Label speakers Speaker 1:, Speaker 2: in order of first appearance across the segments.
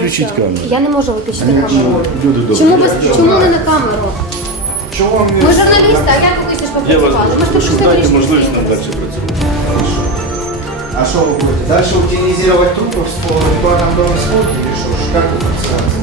Speaker 1: виключіть камеру.
Speaker 2: Я не можу виключити камеру.
Speaker 1: Люди добрі.
Speaker 2: Чому не на камеру?
Speaker 3: Чего вам
Speaker 2: Ми журналісти, а як ви ж
Speaker 1: Я вас
Speaker 2: попрацювали? Ми ж тут
Speaker 1: прошу,
Speaker 2: пішли
Speaker 1: дайте
Speaker 2: вирішити
Speaker 1: можливість нам
Speaker 2: всі.
Speaker 1: далі працювати.
Speaker 3: А что вы будете? Дальше утилизировать трупы в ритуальном доме смотрите или что? Как вы працювати?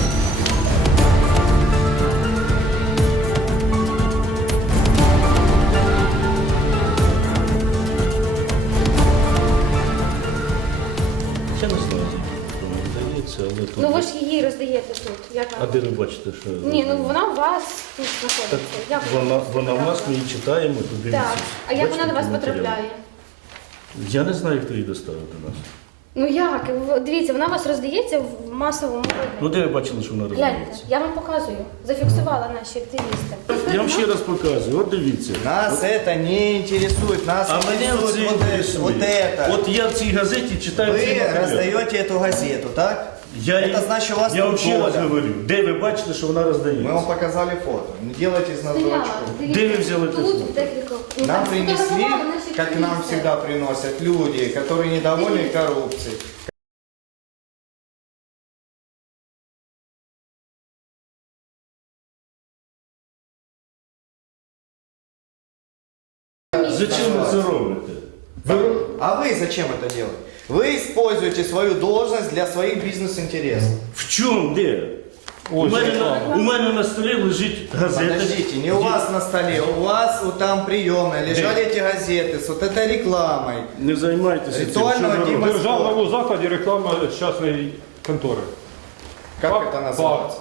Speaker 1: Я не знаю, хто мені здається, але тут...
Speaker 2: Ну ви ж її роздаєте тут. Як
Speaker 1: А
Speaker 2: вам?
Speaker 1: де ви бачите, що...
Speaker 2: Ні, ну вона у вас тут знаходиться. Як ви
Speaker 1: Вона в нас, ми її читаємо, тут дивимося.
Speaker 2: Так. А як вона
Speaker 1: Бачите,
Speaker 2: до вас
Speaker 1: матеріали?
Speaker 2: потрапляє?
Speaker 1: Я не знаю, хто її доставив до нас.
Speaker 2: Ну як? Дивіться, вона у вас роздається в масовому
Speaker 1: Ну
Speaker 2: вигляді.
Speaker 1: де ви бачили, що вона
Speaker 2: Гляньте,
Speaker 1: роздається?
Speaker 2: я вам показую. Зафіксувала наші активісти.
Speaker 1: Я вам ще раз показую, от дивіться.
Speaker 3: Нас это не интересует, нас
Speaker 1: А мене
Speaker 3: интересует
Speaker 1: оце
Speaker 3: вот,
Speaker 1: інтересує.
Speaker 3: вот это.
Speaker 1: От я в цій газеті читаю цей
Speaker 3: Вы
Speaker 1: матеріал.
Speaker 3: раздаете эту газету, так? Это значит, у вас
Speaker 1: Я вам
Speaker 3: тут
Speaker 1: ще раз
Speaker 3: доля.
Speaker 1: говорю, де ви бачите, що вона
Speaker 3: Мы вам
Speaker 1: роздається?
Speaker 3: показали фото. Не делайте из нас
Speaker 2: Стояла,
Speaker 3: дурачков.
Speaker 2: дивіться,
Speaker 1: Де ви взяли те фото?
Speaker 2: тут декілька. Ну,
Speaker 3: Нам
Speaker 2: так,
Speaker 3: принесли,
Speaker 2: сфотографували наші
Speaker 3: как нам
Speaker 2: активісти.
Speaker 3: всегда приносят люди, которые недовольны коррупцией.
Speaker 1: Зачем ви це робите?
Speaker 3: А вы зачем это делаете? Вы используете свою должность для своих бизнес-интересов.
Speaker 1: В чому? Де? У мене на столі лежить газета.
Speaker 3: Подождите, не у вас на столе, у вас вот там приемная, лежали эти газеты с вот этой рекламой.
Speaker 1: Не займайтеся цим.
Speaker 3: Ритуального
Speaker 1: Що ви
Speaker 3: Діма-
Speaker 1: робите?
Speaker 4: В державному закладі реклама частної контори.
Speaker 3: Как
Speaker 4: Факт,
Speaker 3: это называется?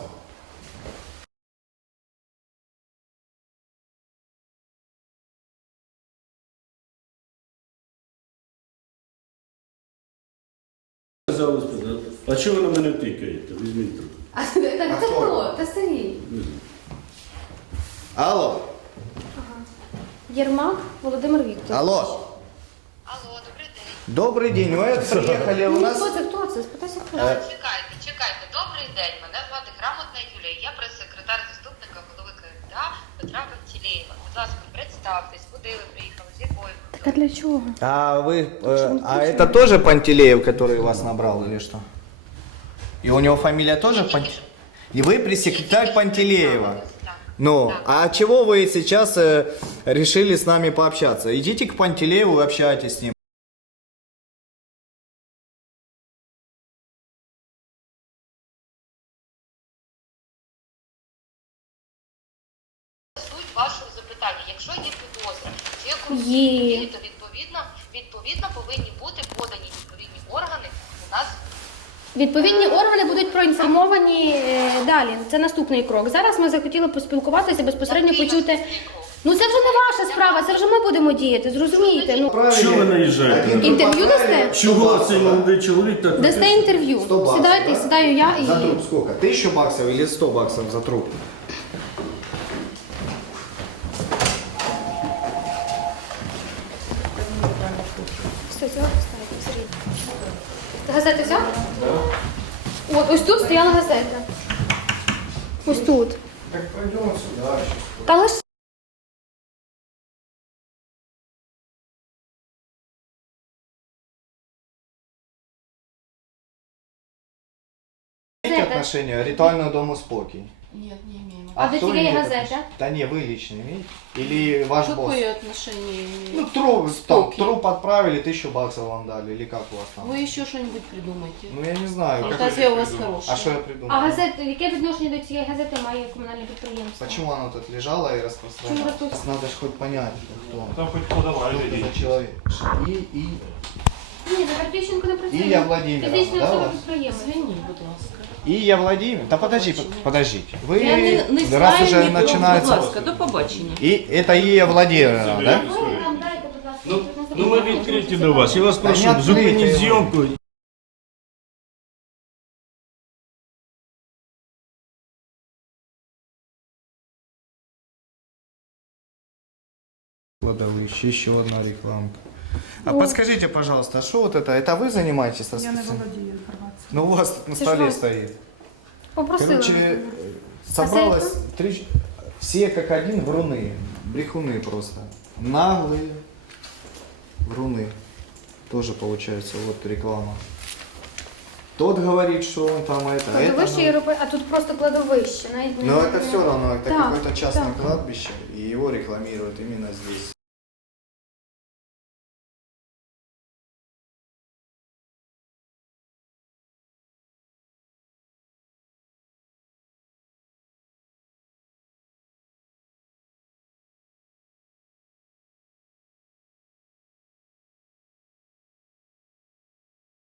Speaker 1: Казали, сказали. А чого ви на мене тикаєте? Візьміть трубку.
Speaker 2: А це хто? Це Сергій.
Speaker 3: Алло,
Speaker 2: Єрмак Володимир Вікторович.
Speaker 3: алло.
Speaker 5: Алло, добрий день.
Speaker 3: Добрый день, мы вот приехали, у
Speaker 2: Ну,
Speaker 3: нас...
Speaker 2: хто це? Хто це? Спитайся, хто це.
Speaker 5: Чекайте. Добрий день. Мене звати Грамотна Юлія. Я прес-секретар заступника голови КМДА Петра Пантелеєва. Будь ласка, представтесь, куди ви приїхали, з якої
Speaker 2: Та для чого?
Speaker 3: А вы, а это тоже Пантелеев, который вас набрал или что? И у него фамилия тоже Пантелеев? И вы пресс-секретарь Пантелеева? Ну, а чего вы сейчас решили с нами пообщаться? Идите к Пантелееву и общайтесь с ним.
Speaker 5: суть вашого запитання? Якщо є підозра, чи є
Speaker 2: Є.
Speaker 5: корупційні, то відповідно повинні бути подані відповідні органи у нас.
Speaker 2: Відповідні органи будуть проінформовані далі. Це наступний крок. Зараз ми захотіли поспілкуватися, безпосередньо
Speaker 5: Який
Speaker 2: почути.
Speaker 5: наступний крок?
Speaker 2: Ну це вже не ваша справа, це вже ми будемо діяти, зрозумієте. Ну,
Speaker 1: Чого ви наїжджаєте?
Speaker 2: Інтерв'ю дасте?
Speaker 1: Чого цей молодий чоловік так?
Speaker 2: дасте інтерв'ю.
Speaker 3: 100 баксів,
Speaker 2: Сідайте,
Speaker 3: да?
Speaker 2: сідаю я і
Speaker 3: За труп сколько? 1000 баксов или 100 баксов за труп?
Speaker 2: все, цього поставити, Сергій. Газети взяв? От, ось тут стояла газета. Ось тут.
Speaker 3: Так пойдем сюда.
Speaker 2: Та лише.
Speaker 3: Имеете отношение к ритуальному дому Спокій?
Speaker 6: Нет, не имеем.
Speaker 2: А до
Speaker 3: кто
Speaker 2: цієї
Speaker 3: имеет
Speaker 2: газети?
Speaker 3: отношение? Да не, вы лично имеете? Или ваш босс?
Speaker 6: Какое отношение
Speaker 3: Ну,
Speaker 6: имеет?
Speaker 3: труп,
Speaker 6: Спокій.
Speaker 3: труп отправили, 1000 баксов вам дали, или как у вас там?
Speaker 6: Вы еще что-нибудь придумайте.
Speaker 3: Ну, я не знаю. как-
Speaker 6: Фантазия у вас
Speaker 3: А
Speaker 6: хорошая.
Speaker 3: что я
Speaker 2: А
Speaker 3: придумал?
Speaker 2: газета, яке відношення до цієї газети має комунальне підприємство?
Speaker 3: Почему она тут лежала и
Speaker 2: Почему
Speaker 3: распространялась?
Speaker 2: распространяла?
Speaker 3: Надо же хоть понять, кто он.
Speaker 4: Там хоч подавали.
Speaker 3: Что это за человек?
Speaker 2: Ні, Завертищенко не працює.
Speaker 3: Ілля Владимировна,
Speaker 2: Фізична
Speaker 3: да, у
Speaker 2: особа
Speaker 3: вас?
Speaker 2: підприємець.
Speaker 6: Извини, будь ласка.
Speaker 3: Ия Владимир? Да подожди, подождите. Вы,
Speaker 6: Я не
Speaker 3: раз
Speaker 6: знаю,
Speaker 3: уже
Speaker 6: не будь
Speaker 3: начинается...
Speaker 6: ласка, до побачення.
Speaker 3: И это Ия Владимировна, да?
Speaker 2: Ви нам дайте, будь ласка,
Speaker 1: Ну ми відкриті до вас. Я вас
Speaker 3: Та не
Speaker 1: прошу,
Speaker 3: відкриті.
Speaker 1: зупиніть зйомку.
Speaker 3: Кладовище, еще одна рекламка. А подскажите, пожалуйста, что вот это? Это вы занимаетесь?
Speaker 7: Я не володію інформацією.
Speaker 3: Ну, у вас тут на
Speaker 2: Це ж
Speaker 3: столе
Speaker 2: ви.
Speaker 3: стоит.
Speaker 2: Попросила.
Speaker 3: Короче, собралось все как один вруны. Брехуны просто. Наглые вруны. Тоже получается, вот реклама. Тот говорит, что он там это, а это...
Speaker 2: Кладовище
Speaker 3: ну.
Speaker 2: європейське, а тут просто кладовище. Навіть не-
Speaker 3: Но это все равно, это
Speaker 2: Так,
Speaker 3: какое-то частное
Speaker 2: так.
Speaker 3: кладбище, и его рекламируют именно здесь.